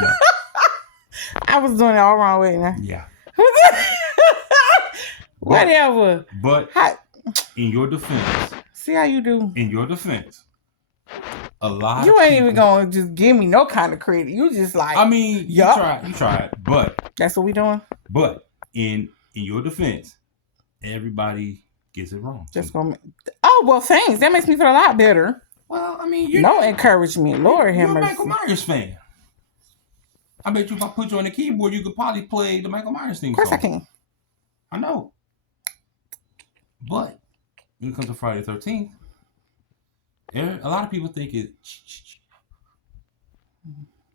No. I was doing it all wrong way now. Yeah. Whatever. But in your defense. See how you do. In your defense. A lot you of ain't people, even gonna just give me no kind of credit. You just like, I mean, you tried, but that's what we doing. But in your defense, everybody gets it wrong. Just gonna. Oh well, thanks. That makes me feel a lot better. Well, I mean, no encouragement, Lord have mercy. You're a Michael Myers fan. I bet you if I put you on the keyboard, you could probably play the Michael Myers theme song. Of course I can. I know. But when it comes to Friday the 13th, a lot of people think it,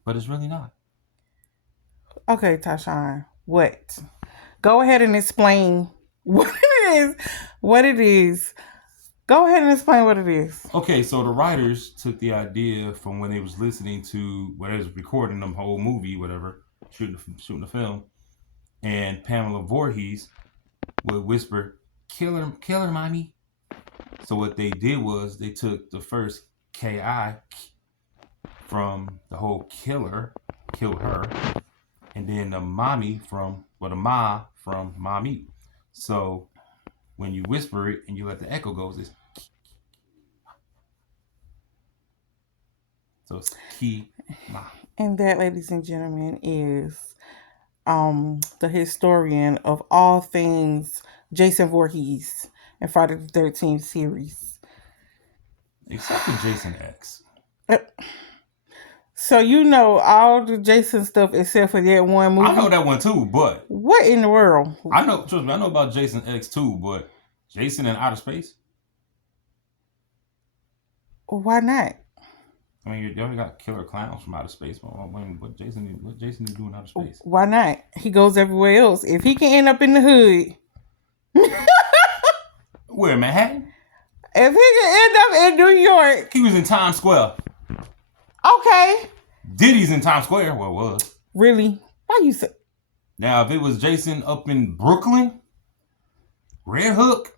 but it's really not. Okay, Tashawn, what? Go ahead and explain what it is. What it is. Go ahead and explain what it is. Okay, so the writers took the idea from when they was listening to when they was recording the whole movie, whatever, shooting the film, and Pamela Voorhees would whisper, "Kill her, mommy." So what they did was they took the first K-I from the whole kill her, and then the mommy from, the ma from mommy. So when you whisper it and you let the echo go, it's so it's key ma. And that, ladies and gentlemen, is the historian of all things Jason Voorhees and Friday the 13th series. Except for Jason X. So you know all the Jason stuff except for that one movie? I know that one too, but... What in the world? Trust me, I know about Jason X too, but Jason in outer space? Why not? I mean, you already got killer clowns from outer space, but what Jason is doing in outer space? Why not? He goes everywhere else. If he can end up in the hood... Where, Manhattan? If he can end up in New York... He was in Times Square. Okay. Diddy's in Times Square. Well, it was. Really? Why you say? Now, if it was Jason up in Brooklyn, Red Hook,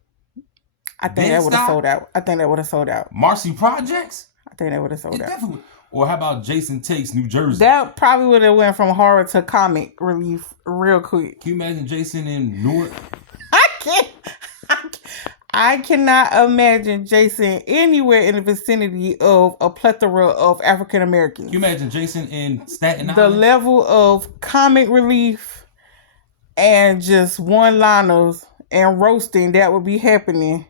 I think that would have sold out. Marcy Projects? I think that would have sold out. Definitely. Or how about Jason Takes New Jersey? That probably would have went from horror to comic relief real quick. Can you imagine Jason in Newark? I cannot imagine Jason anywhere in the vicinity of a plethora of African Americans. Can you imagine Jason in Staten Island? The level of comic relief and just one-liners and roasting that would be happening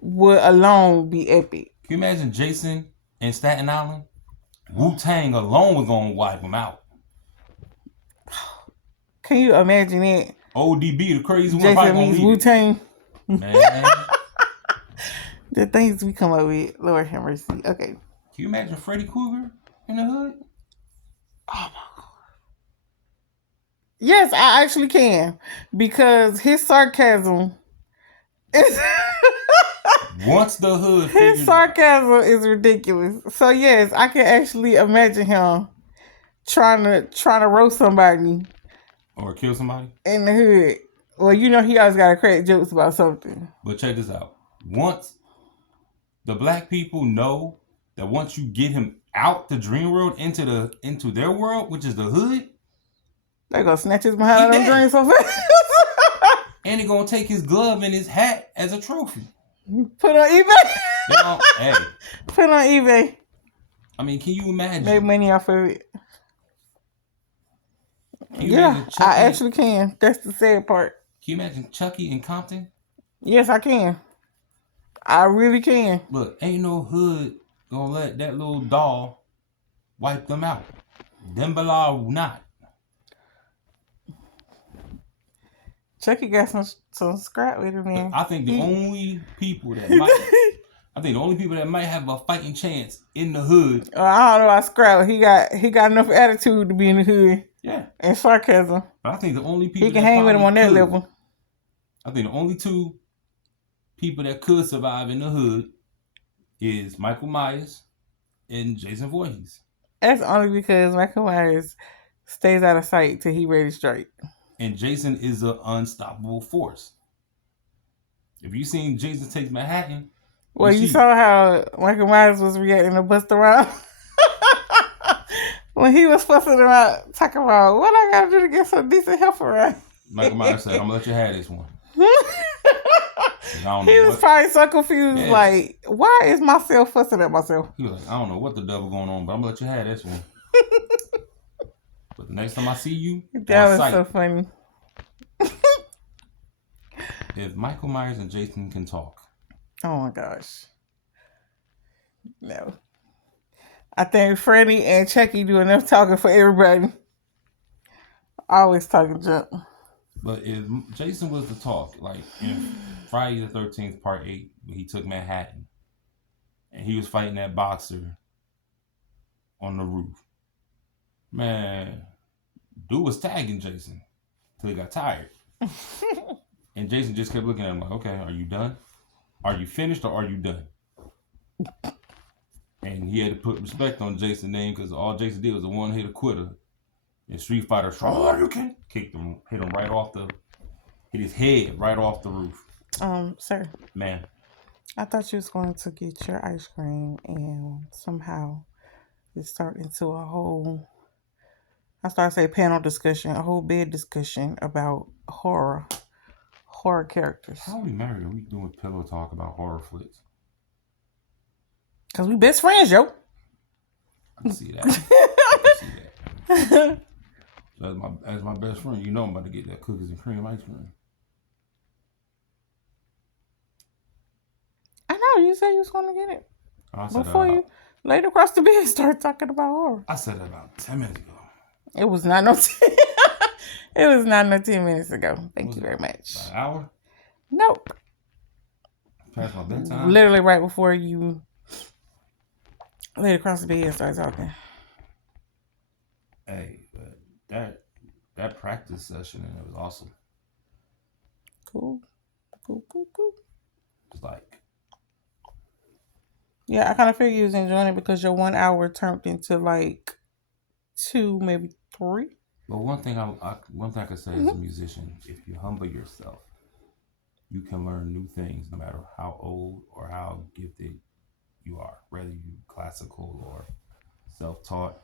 would alone be epic. Can you imagine Jason in Staten Island? Wu-Tang alone was going to wipe him out. Can you imagine it? ODB, the crazy one. Jason means Wu-Tang. Man. The things we come up with, Lord have mercy. Okay. Can you imagine Freddy Krueger in the hood? Oh my God. Yes, I actually can. Because his sarcasm is... Once the hood... His sarcasm is ridiculous. So yes, I can actually imagine him trying to roast somebody. Or kill somebody. In the hood. Well, you know he always got to crack jokes about something. But check this out. Once the black people know that once you get him out the dream world into their world, which is the hood, they're gonna snatch his behind out of the dream so fast. And they're gonna take his glove and his hat as a trophy. Put on eBay. Hey. Put on eBay. I mean, can you imagine? Make money off of it. Yeah, I actually can. That's the sad part. Can you imagine Chucky in Compton? Yes, I can. I really can. Look, ain't no hood gonna let that little doll wipe them out. Them below not. Chucky got some scrap with him, man. I think the only people that might have a fighting chance in the hood. I don't know about scrap. He got enough attitude to be in the hood. Yeah. And sarcasm. But I think the only people he can hang with him on that level. I think the only two people that could survive in the hood is Michael Myers and Jason Voorhees. That's only because Michael Myers stays out of sight till he ready to strike. And Jason is an unstoppable force. If you seen Jason Takes Manhattan, well, you saw how Michael Myers was reacting to Busta Rhymes. when he was fussing around, talking about what I gotta do to get some decent help around. Michael Myers said, "I'm gonna let you have this one." I don't He know was what. probably so confused, Yeah. like, why is myself fussing at myself? He was like, "I don't know what the devil going on, but I'm gonna let you have this one." But the next time I see you, That on was sight, so funny. if Michael Myers and Jason can talk, Oh my gosh. No. I think Freddy and Chucky do enough talking for everybody. Always talking junk. but if Jason was to talk, like in Friday the 13th, Part 8, when he took Manhattan, and he was fighting that boxer on the roof, man, dude was tagging Jason till he got tired. And Jason just kept looking at him like, okay, are you done? Are you finished or are you done? And he had to put respect on Jason's name because all Jason did was a one-hit quitter. And Street Fighter Shoryuken kicked him, hit his head right off the roof. Sir, Man, I thought you was going to get your ice cream and somehow it started into a whole, I started to say panel discussion, a whole bed discussion about horror characters. how are we married? Are we doing pillow talk about horror flicks? Because we best friends, yo. I can see that. I can see that. So as my best friend, you know I'm about to get that cookies and cream ice cream. I know, you said you was going to get it. I said Before you laid across the bed and start talking about horror. I said that about 10 minutes ago. It was not no 10 minutes ago. Thank you very much. About an hour? Nope. Past my bedtime? Literally right before you laid across the bed and started talking. Hey, but that practice session and it was awesome. Cool. It's like, Yeah, I kind of figured you was enjoying it because your 1 hour turned into like 2, maybe 3. but one thing I could say as a musician, if you humble yourself, you can learn new things no matter how old or how gifted you are, whether you classical or self-taught.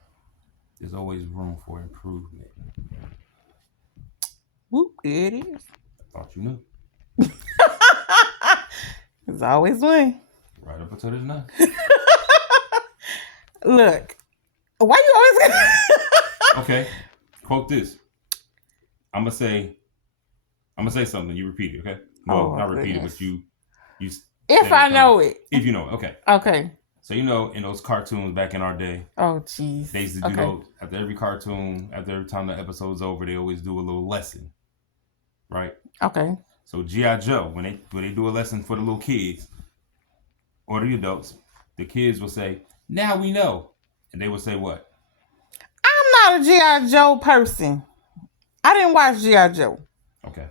There's always room for improvement. Whoop, there it is. I thought you knew. There's always one. Right up until there's none. Look, why you always Okay, quote this. I'm gonna say something. You repeat it, okay? Well, Oh, not repeat it, goodness. but you. If I know it. If you know it, okay. Okay. So you know, in those cartoons back in our day, Oh, jeez. they used to do those after every cartoon. After every time the episode's over, they always do a little lesson, right? Okay. So G.I. Joe, when they do a lesson for the little kids or the adults, the kids will say, "Now we know," and they will say what? I'm not a G.I. Joe person. I didn't watch G.I. Joe. Okay.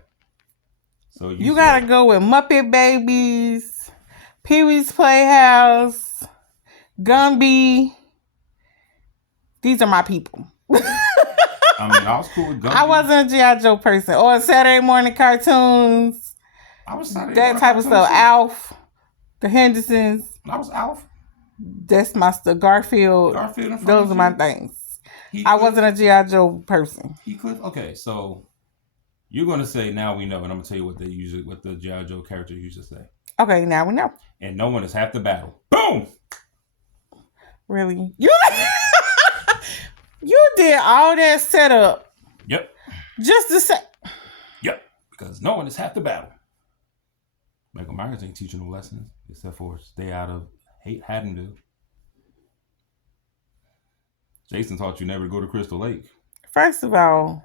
So You gotta go with Muppet Babies, Pee-wee's Playhouse, Gumby. These are my people. I mean, I was cool with Gumby. I wasn't a G.I. Joe person. Or Saturday morning cartoons. I was Saturday That morning type of cartoons stuff. too. Alf, the Hendersons. I was Alf. That's my stuff. Garfield. Garfield and Those are my Furniture. things. I Heathcliff. wasn't a G.I. Joe person. Heathcliff. Okay, so you're gonna say now we know, and I'm gonna tell you what the G.I. Joe characters used to say. Okay, now we know. And no one is half the battle. Boom. Really? You did all that setup Yep. just to say. Yep. Because no one is half the battle. Michael Myers ain't teaching no lessons except for stay out of Haddonville. Jason taught you never to go to Crystal Lake. First of all,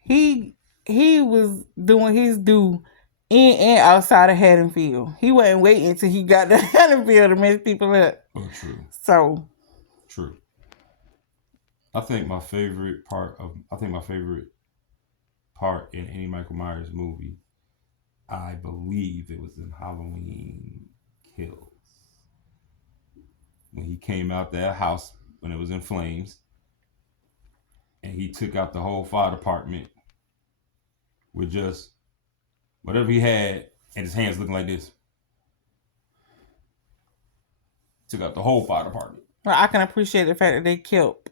he was doing his due in and outside of Haddonfield. He wasn't waiting until he got to Haddonfield to mess people up. Oh, true. So True. I think my favorite part in any Michael Myers movie, I believe it was in Halloween Kills. When he came out that house when it was in flames and he took out the whole fire department with just whatever he had and his hands looking like this. Took out the whole fire department. well, I can appreciate the fact that they kept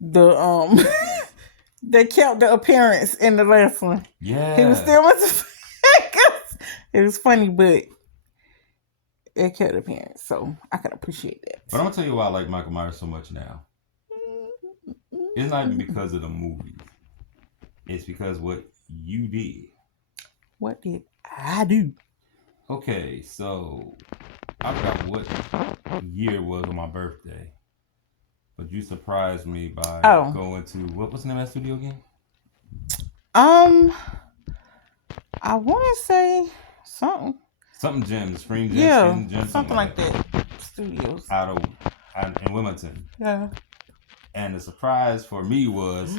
the they kept the appearance in the last one. Yeah. He was still with it was funny, but it kept the appearance, so I can appreciate that. But I'm gonna tell you why I like Michael Myers so much now. It's not even because of the movies. It's because what you did. What did I do? Okay, so I forgot what year it was on my birthday. But you surprised me by going to what's the name of that studio again? I want to say something Gym, Spring Gym, yeah, something like that. Studios out in Wilmington. Yeah. And the surprise for me was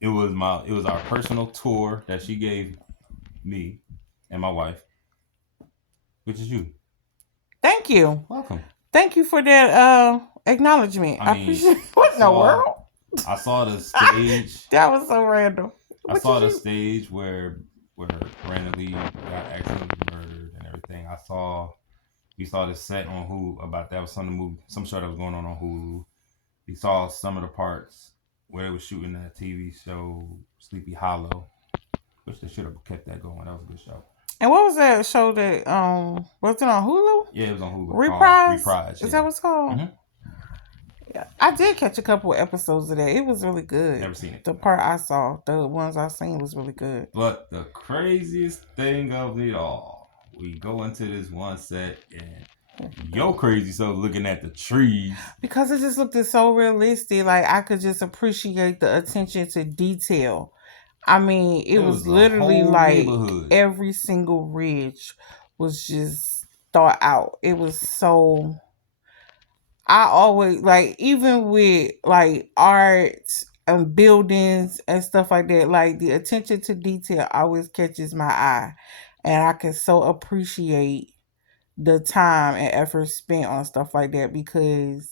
it was our personal tour that she gave me and my wife, which is you. Thank you. Welcome. Thank you for that acknowledgement. I appreciate what in the world? I saw the stage. That was so random. I saw the stage where Brandon Lee got accidentally murdered and everything. We saw the set on Hulu about that was some show that was going on Hulu. We saw some of the parts where they were shooting that TV show Sleepy Hollow, which they should have kept that going. That was a good show. And what was that show that was it on Hulu? Yeah, it was on Hulu. Reprise. Is that what it's called? Mm-hmm. Yeah, I did catch a couple of episodes of that. It was really good. Never seen it. The part I saw, the ones I seen was really good. But the craziest thing of it all, we go into this one set and yo crazy so looking at the trees. Because it just looked so realistic. Like I could just appreciate the attention to detail. I mean, it was literally like every single ridge was just thought out. It was so... I always like, even with like art and buildings and stuff like that, like the attention to detail always catches my eye, and I can so appreciate the time and effort spent on stuff like that, because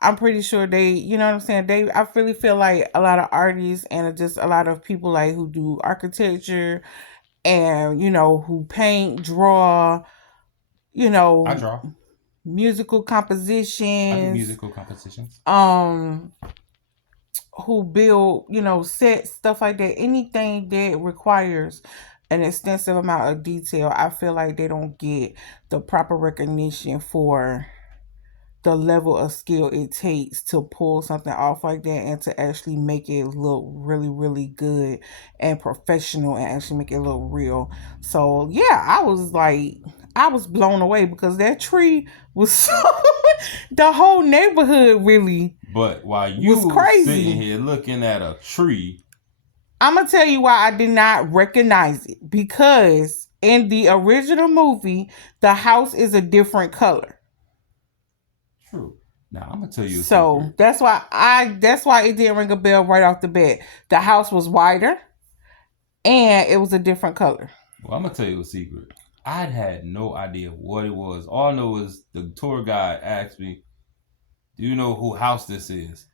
I'm pretty sure they, you know what I'm saying? I really feel like a lot of artists and just a lot of people like who do architecture and, you know, who paint, draw, you know. I draw. Musical compositions. I do musical compositions. Who build, you know, sets, stuff like that. Anything that requires an extensive amount of detail, I feel like they don't get the proper recognition for the level of skill it takes to pull something off like that and to actually make it look really, really good and professional and actually make it look real. So yeah, I was blown away because that tree was so the whole neighborhood really. But while you was crazy sitting here looking at a tree, I'm gonna tell you why I did not recognize it, because in the original movie the house is a different color. True. Now I'm gonna tell you. So that's why it didn't ring a bell right off the bat. The house was wider, and it was a different color. Well, I'm gonna tell you a secret. I had no idea what it was. All I know is the tour guide asked me, "Do you know who house this is?"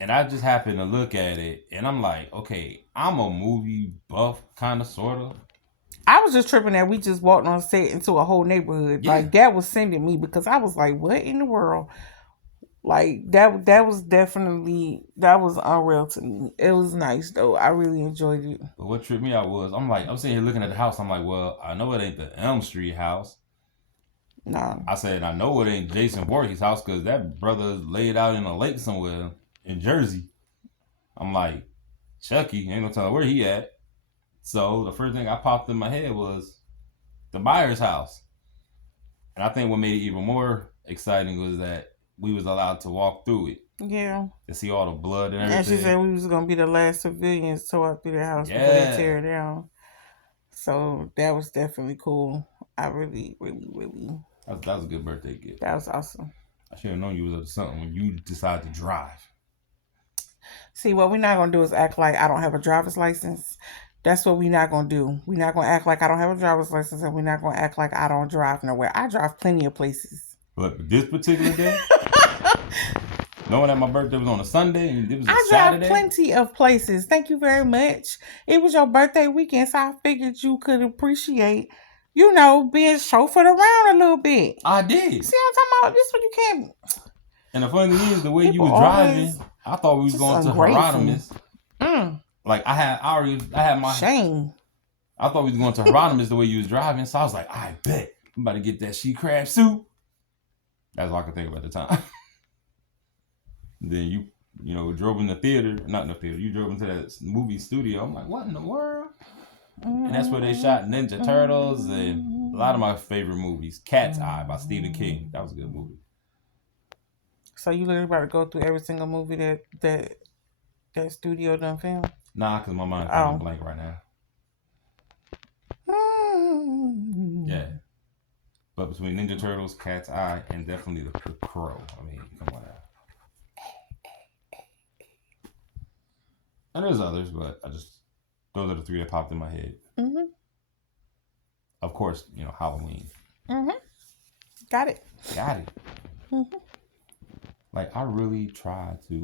And I just happened to look at it, and I'm like, "Okay, I'm a movie buff, kind of, sort of." I was just tripping that we just walked on set into a whole neighborhood. Yeah. Like that was sending me, because I was like, what in the world? Like that was unreal to me. It was nice though. I really enjoyed it. But what tripped me out was I'm sitting here looking at the house. I'm like, well, I know it ain't the Elm Street house. No. I said, I know it ain't Jason Voorhees' house, because that brother laid out in a lake somewhere in Jersey. I'm like, Chucky, ain't no telling where he at. So the first thing I popped in my head was the Myers house. And I think what made it even more exciting was that we was allowed to walk through it. Yeah. To see all the blood and everything. And she said we was going to be the last civilians to walk through the house before they tear it down. So that was definitely cool. I really, really, really... That was a good birthday gift. That was awesome. I should have known you was up to something when you decided to drive. See, what we're not going to do is act like I don't have a driver's license. That's what we're not going to do. We're not going to act like I don't have a driver's license, and we're not going to act like I don't drive nowhere. I drive plenty of places. But this particular day, knowing that my birthday was on a Sunday and it was a Saturday. I drive plenty of places. Thank you very much. It was your birthday weekend, so I figured you could appreciate, you know, being chauffeured around a little bit. I did. See what I'm talking about? This is what you can't... And the funny thing is, the way you People was driving, always I thought we was just going to ungrateful. Hieronymus. Like I had my Shame. I thought we was going to Hieronymus the way you was driving, so I was like, I bet I'm about to get that she crab soup. That's all I could think about at the time. Then you know, drove in the theater, not in the theater. You drove into that movie studio. I'm like, what in the world? And that's where they shot Ninja Turtles and a lot of my favorite movies. Cat's Eye by Stephen King. That was a good movie. So you literally about to go through every single movie that studio done film? Nah, because my mind's kind of blank right now. Yeah. But between Ninja Turtles, Cat's Eye, and definitely The Crow. I mean, come on now. And there's others, but those are the three that popped in my head. Mm-hmm. Of course, you know, Halloween. Mm-hmm. Got it. Mm-hmm. Like, I really tried to,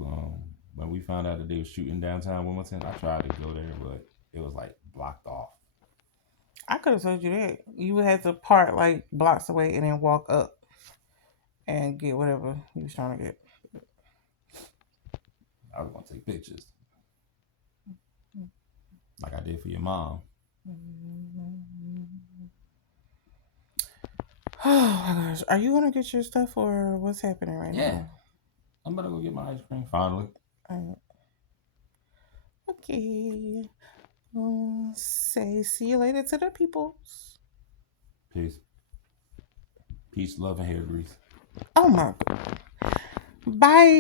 when we found out that they were shooting downtown Wilmington, I tried to go there, but it was like blocked off. I could have told you that. You would have to park like blocks away and then walk up and get whatever you was trying to get. I was going to take pictures. Like I did for your mom. Oh my gosh. Are you going to get your stuff or what's happening right now? Yeah. I'm about to go get my ice cream finally. Okay. Say see you later to the peoples. Peace. Peace, love, and hair grease. Oh my God. Bye.